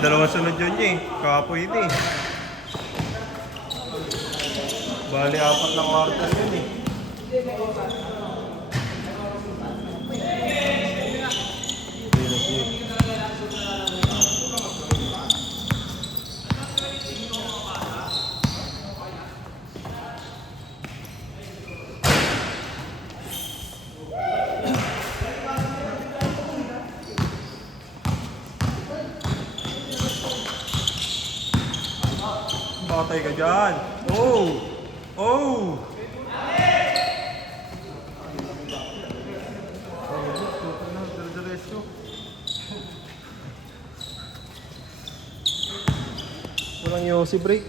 dalawang sunod yun niya eh. Kapoy ito eh. Bali, 4 na quarter yun eh. Patay ka dyan. Oh! Oh! Walang yosi break.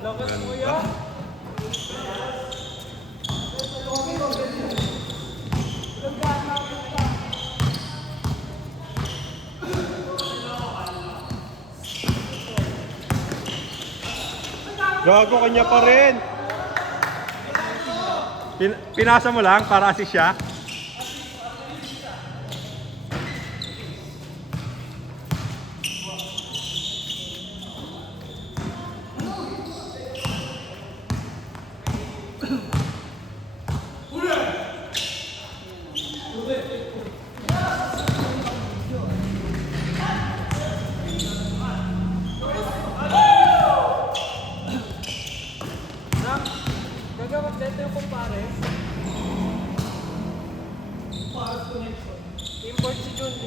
Lakas mo yan. Gago, kanya pa rin. Pinasa mo lang para assist siya. Gagawin dito yung kumpares. Kumpares connection. Import si John D.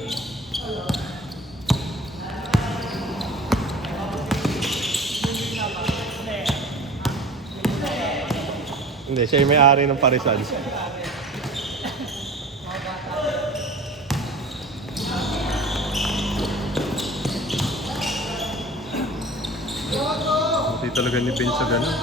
Hindi, siya yung may-ari ng parisan. Hindi talaga ni Ben sa gano'n.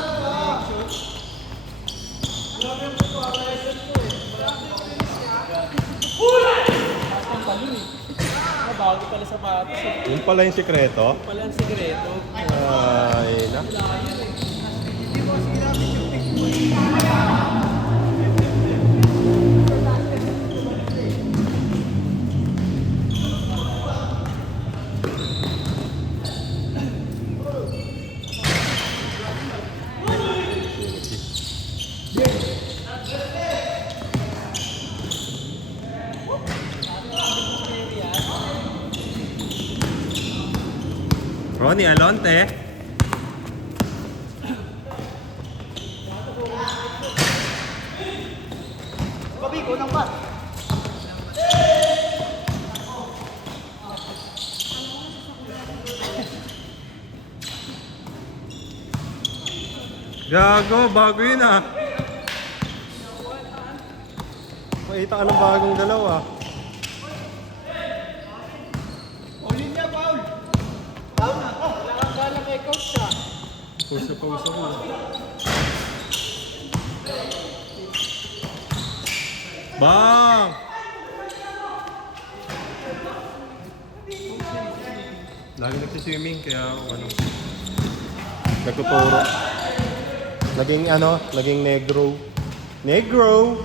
Bago pala sa patos. Yun pala yung sikreto. Pala ang sikreto. Ay, na. Ronnie Alonte. Pabigo ng bat. Gago, bago yun ah. Makita ka ng bagong dalawa. Paulin niya, Paul. Paul na. Wala kang gala kay coach siya. Puso ko. Bang! Lagi nagsiswimming kaya ano. Nagtuturo. Naging negro. Negro!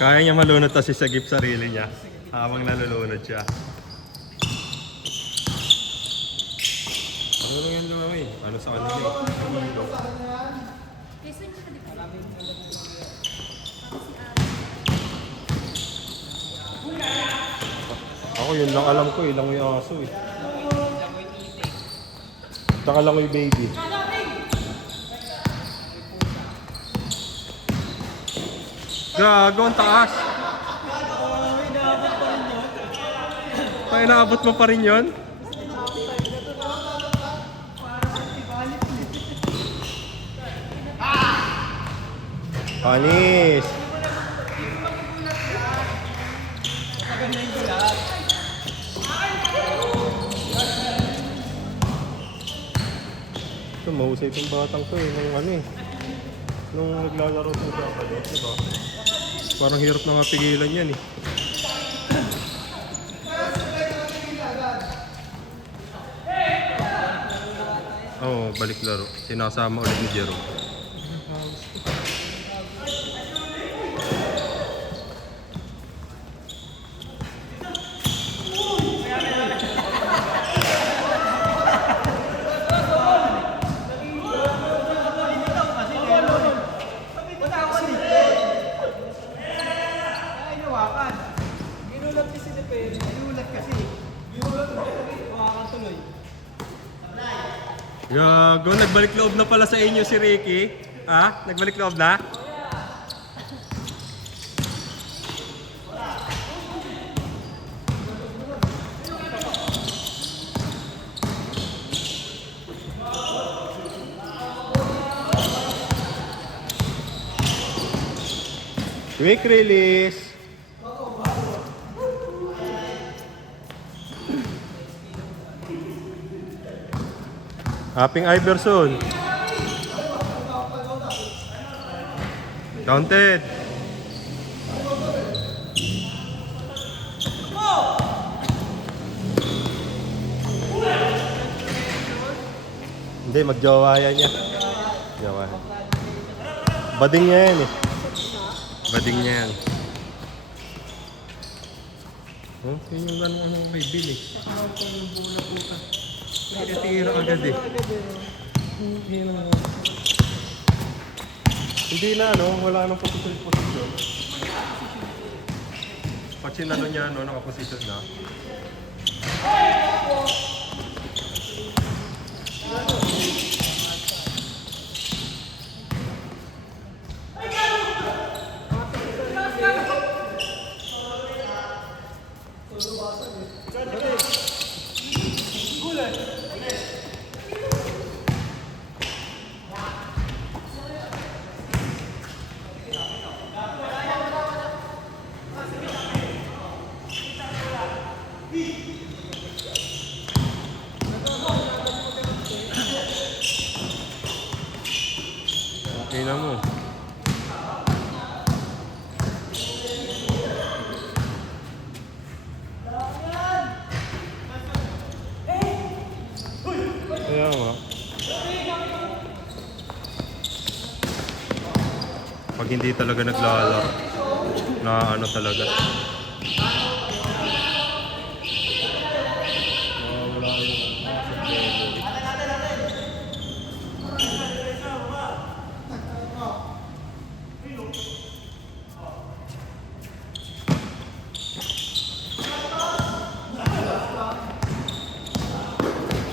Kaya niya malunod kasi sa sagip sarili niya habang nalulunod siya. Ano lang yan lang eh? Ano sa kanila eh? Ako yun lang alam ko eh, lang yung aso eh. Tsaka lang yung baby. Gago, ang taas. Ay, naabot mo pa rin yun? Panis. Maganda yung gulat. mahusay itong batang to nung ano nung naglalaro sa Japanese, diba? Parang hirap na mapigilan yan Oo, balik laro. Sinasama ulit ni Jerome. Gago, nagbalik loob na pala sa inyo si Ricky. Ha? Nagbalik loob na? Quick release. Aping Iverson. Counted. Hindi, magjowa yan niya. Jowa. Bading niya yan Bading niya yan. Yun yung gano'n may bill Tira agad Hindi na wala nang posisyon. Pag sinalo niya nakaposisyon na. Tingnan mo. Kaya nga. Pag hindi talaga naglalaro, na talaga. Wala yung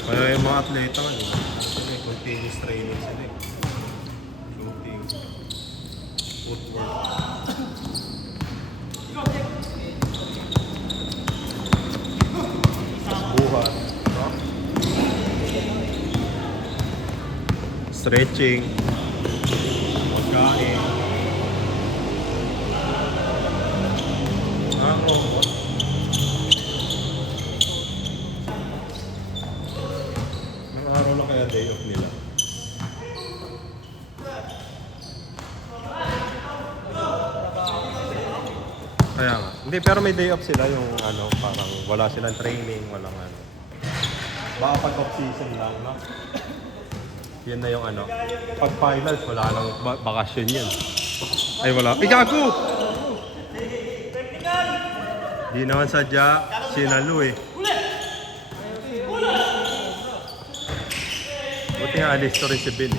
kaya yung mga atleta may continuous training sila shooting, footwork. Buhat, stretching, pagkain. Araw na kaya day off nila. Kaya nga. Hindi, pero may day off sila yung parang wala silang training, walang Baka pag off season lang, no? Yun na yung Pag finals, wala nang bakasyon yun. Ay, wala. Gago! Di naman sadya, sinalo Buti nga alis to rin si Bill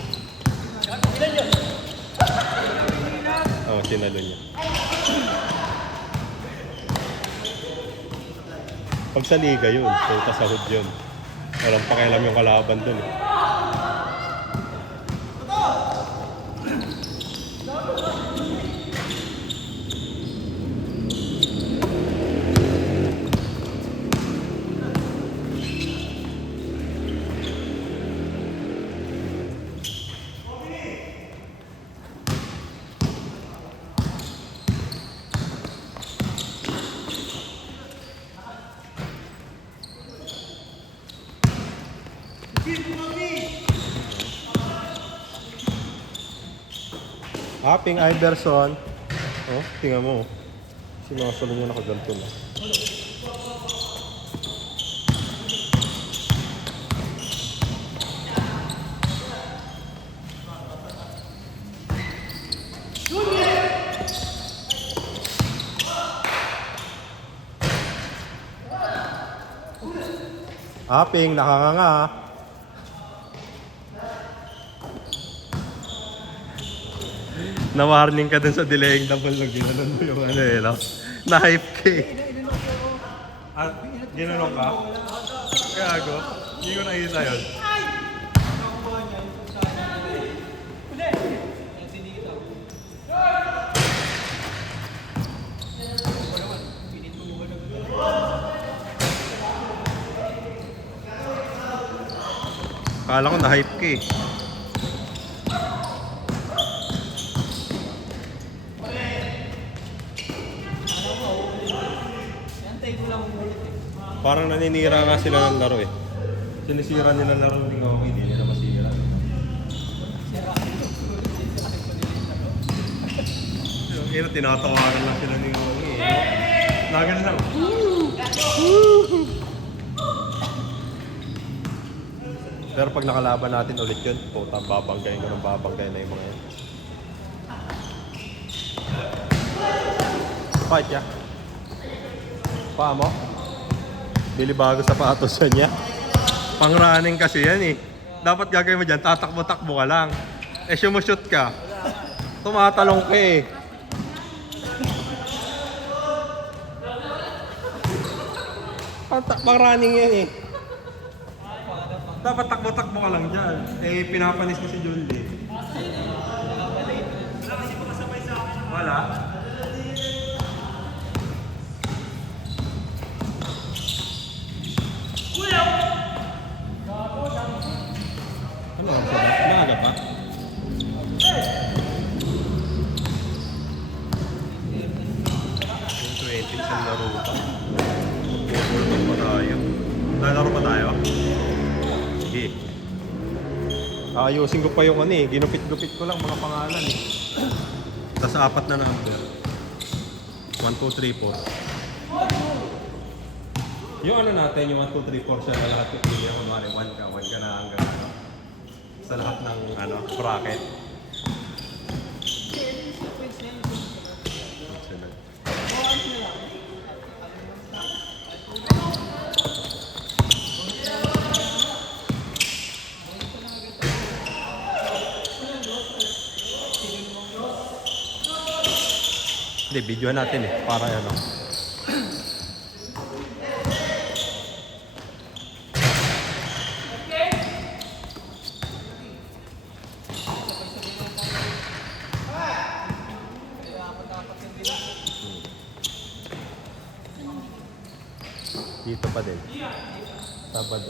sinalo niya. Pag sa liga yun, so kasahod yun. Walang pakialam yung kalaban dun Ping Iverson. Oh, tingnan mo. Sinasalo niya nakaganto na. Ping, nakanganga. Na-warning ka dun sa delaying double na ginanon mo yung ano eh, no? Na-hype ka eh. Ginanon ka? Gago. Hindi ko nakita yun. Kala ko na-hype ka eh. Parang naninira nga sila ng laro eh. Sinisira nila laro ng ako, hindi nila masira. Yung ina, tinatawaran lang sila ng ako eh. Nagan lang. Pero pag nakalaban natin ulit yun, puta, babanggayin ko ng babanggayin na yung mga yun. Fight ya. Paa mo? Bili bago sapatos sa niya. Pang-running kasi yan eh. Dapat gagawin mo dyan, tatakbo-takbo ka lang. Eh, sumushoot ka. Tumatalong ka eh. Pang-running yan eh. Dapat takbo-takbo ka lang dyan. Eh, pinapanis mo si Julie. Wala. Ano ang sabi? Maaga pa? Yung 20 isang laro pa. Mag-overtime pa tayo. Lalaro pa tayo? Sige. Ayusin ko pa yung ano eh. Ginupit-gupit ko lang mga pangalan eh. Tapos 4 na number. 1, 2, 3, 4. Yung ano natin, yung 1, 2, 3, 4 siya na lahat yung pili. Kunwari, 1 ka na hanggang ano. Sa lahat ng ano, bracket. Hindi, videoan natin eh, para ano. Dito pa din. Sabado.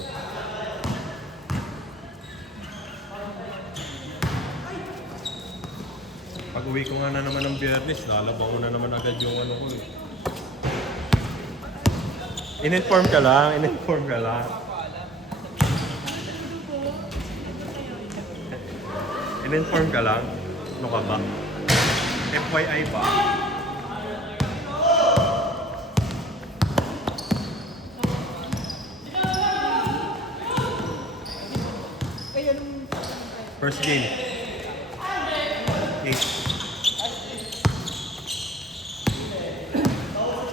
Pag uwi ko nga na naman ng Biyernes, lalabang ko na naman agad yung ano ko eh. In-inform ka lang, in-inform ka lang. In-inform ka lang. Ano ka ba? FYI ba? First game. 8.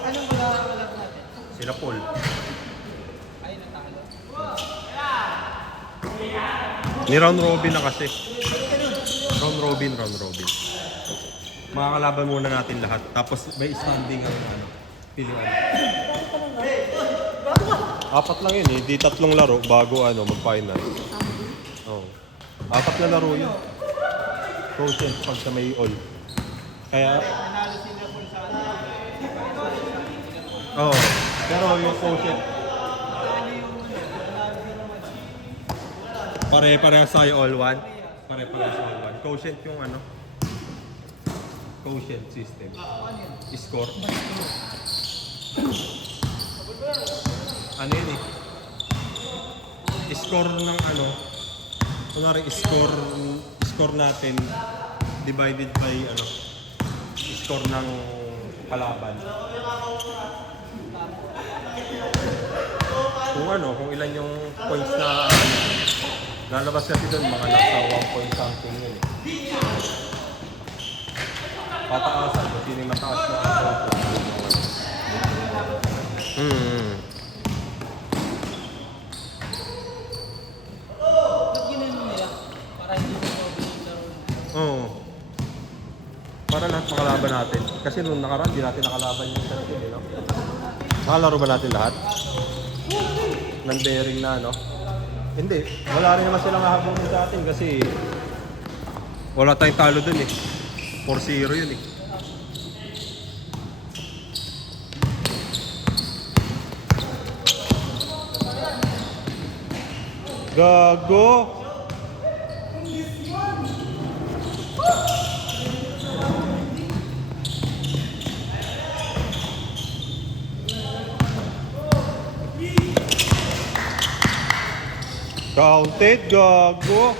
Anong wala natin? Sila Paul. Ay, natalo. Ni round robin na kasi. Round robin. Makakalaban muna natin lahat. Tapos may standing ang ano, pilihan. 4 lang yun eh. Di 3 laro bago ano, mag-final. Oh. 4 na laro yun. Quotient pag sa may all. Kaya... Nanalo sila po sa Oh. Pero yung quotient... Pare-parehas tayo all one. Pare-parehas all one. Quotient yung ano? Quotient system. Score. Ano yun eh? Score ng ano? Kunwari score natin divided by ano, score ng kalaban. Kung ilan yung points na lalabas kasi doon, mga nasa 1 point something yun eh. Pataasan kung sino yung mataas na point. Ba't ginanon nila? Para hindi mo mabilis laro. Oo. Para lahat makalaban natin. Kasi nung nakaraan, di natin nakalaban yung isa natin, no? Nakalaro ba natin lahat? Ng bearing na, no? Hindi. Wala rin naman silang hahabulin sa atin kasi wala tayong talo dun eh. 4-0 yun eh. Gago! Counted, gago!